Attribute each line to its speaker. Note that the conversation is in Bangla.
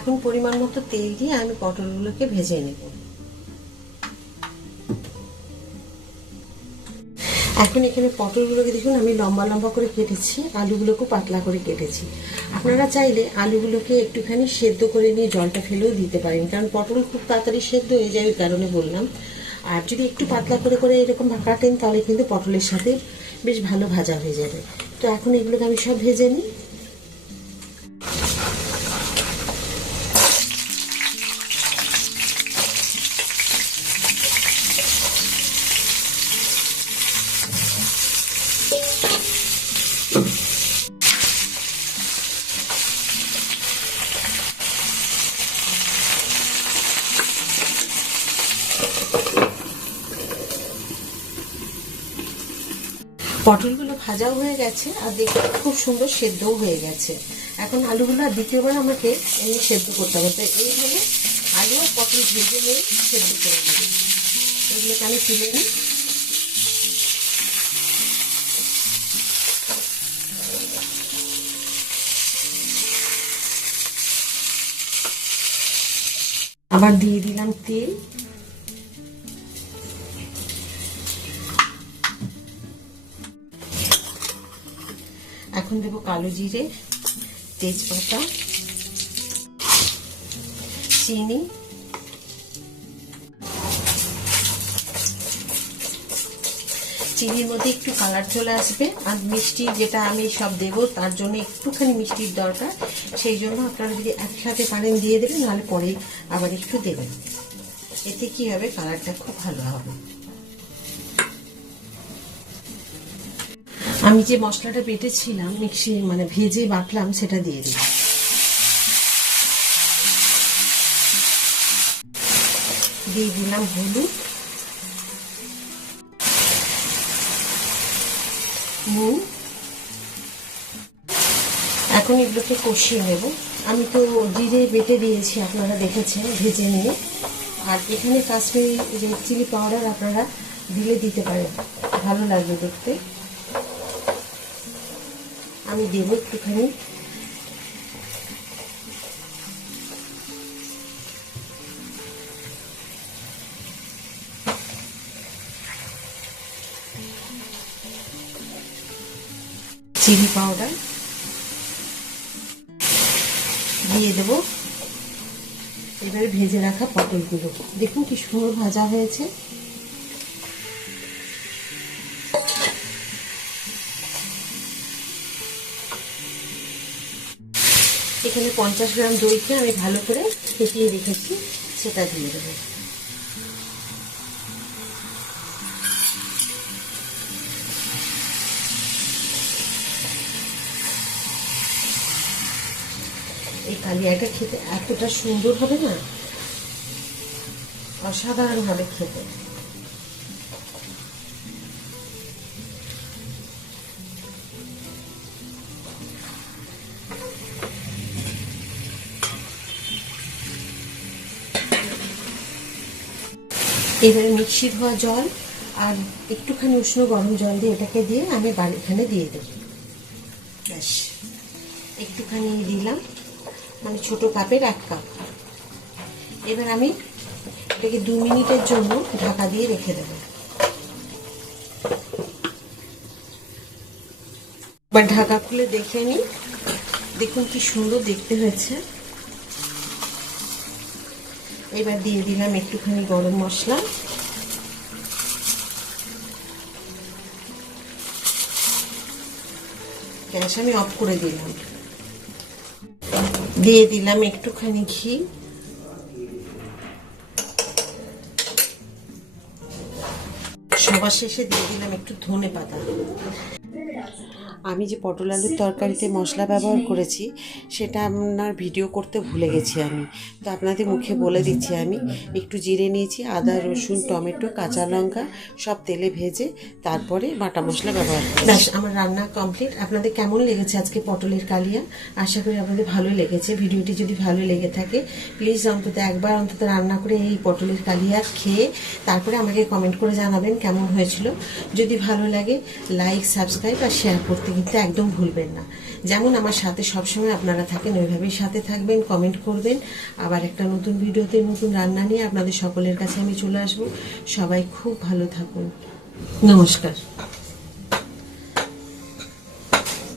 Speaker 1: এখন পরিমাণ মতো তেল দিয়ে আমি পটলগুলোকে ভেজে নেব। এখন এখানে পটলগুলোকে দেখুন, আমি লম্বা লম্বা করে কেটেছি আলুগুলোকে পাতলা করে কেটেছি। আপনারা চাইলে আলুগুলোকে একটুখানি সেদ্ধ করে নিয়ে জলটা ফেলেও দিতে পারেন, কারণ পটল খুব তাড়াতাড়ি সেদ্ধ হয়ে যায় ওই কারণে বললাম। আর যদি একটু পাতলা করে করে এরকম কাটেন, তাহলে কিন্তু পটলের সাথে বেশ ভালো ভাজা হয়ে যাবে। তো এখন এগুলোকে আমি সব ভেজে নিই। পটলগুলো ভাজাও হয়ে গেছে আর দেখতে খুব সুন্দর সেদ্ধও হয়ে গেছে। এখন আলুগুলো আর দ্বিতীয়বার আমাকে এমনি সেদ্ধ করতে হবে। তো এইভাবে আলু আর পটল ভেজে নিয়ে সেদ্ধ করে নেব। এগুলোকে আমি তুলে নিই। আবার দিয়ে দিলাম তেল। এখন দেবো কালো জিরে, তেজপাতা, চিনি। চিনির মধ্যে একটু কালার চলে আসবে। আর মিষ্টি যেটা আমি সব দেব, তার জন্য একটুখানি মিষ্টির দরকার। সেই জন্য আপনারা যদি একসাথে পারেন দিয়ে দেবেন, নাহলে পরে আবার একটু দেবেন। এতে কি হবে? কালারটা খুব ভালো হবে। আমি যে মশলাটা বেটেছিলাম মিক্সি মানে ভেজে বাটলাম, সেটা দিয়ে দিই দিয়ে দিলাম হলুদ। নুন। এখন এগুলোকে কষিয়ে নেব। আমি তো জিরে বেটে দিয়েছি, আপনারা দেখেছেন, ভেজে নিয়ে। আর এখানে কাশ্মীরি যে চিলি পাউডার আপনারা দিলে দিতে পারেন, ভালো লাগবে দেখতে। আমি দেবো একটুখানি। চিলি পাউডার দিয়ে দেবো। এবারে ভেজে রাখা পটলগুলো। দেখুন কি সুন্দর ভাজা হয়েছে। এখানে পঞ্চাশ গ্রাম দইকে আমি ভালো করে ফেটিয়ে রেখেছি, সেটা দিয়ে দেবো। এই কালিয়াটা খেতে এতটা সুন্দর হবে না? অসাধারণ হবে খেতে। এবারে মিক্সি ধোয়া জল আর একটুখানি উষ্ণ গরম জল দিয়ে এটাকে দিয়ে আমি এখানে দিয়ে দেব। ব্যাস, একটুখানি দিলাম মানে ছোট কাপের এক কাপ। এবার আমি এটাকে দু মিনিটের জন্য ঢাকা দিয়ে রেখে দেব। এবার ঢাকা খুলে দেখে নিই। দেখুন কি সুন্দর দেখতে হয়েছে। এবার দিয়ে দিলাম একটুখানি গরম মশলা। গ্যাস আমি অফ করে দিলাম। দিয়ে দিলাম একটুখানি ঘি। সবার শেষে দিয়ে দিলাম একটু ধনে পাতা। আমি যে পটল আলুর তরকারিতে মশলা ব্যবহার করেছি সেটা আপনার ভিডিও করতে ভুলে গেছি আমি। তো আপনাদের মুখে বলে দিচ্ছি আমি একটু জিরে নিয়েছি আদা রসুন টমেটো কাঁচা লঙ্কা সব তেলে ভেজে তারপরে বাটা মশলা ব্যবহার করি ব্যাস আমার রান্না কমপ্লিট আপনাদের কেমন লেগেছে আজকে পটলের কালিয়া? আশা করি আপনাদের ভালো লেগেছে। ভিডিওটি যদি ভালো লেগে থাকে প্লিজ অন্তত একবার অন্তত রান্না করে এই পটলের কালিয়া খেয়ে তারপরে আমাকে কমেন্ট করে জানাবেন কেমন হয়েছিল। যদি ভালো লাগে লাইক সাবস্ক্রাইব আর শেয়ার কিন্তু একদম ভুলবেন না। যেমন আমার সাথে সবসময় আপনারা থাকেন, ওইভাবেই সাথে থাকবেন কমেন্ট করবেন। আবার একটা নতুন ভিডিওতে নতুন রান্না নিয়ে আপনাদের সকলের কাছে আমি চলে আসব। সবাই খুব ভালো থাকুন। নমস্কার।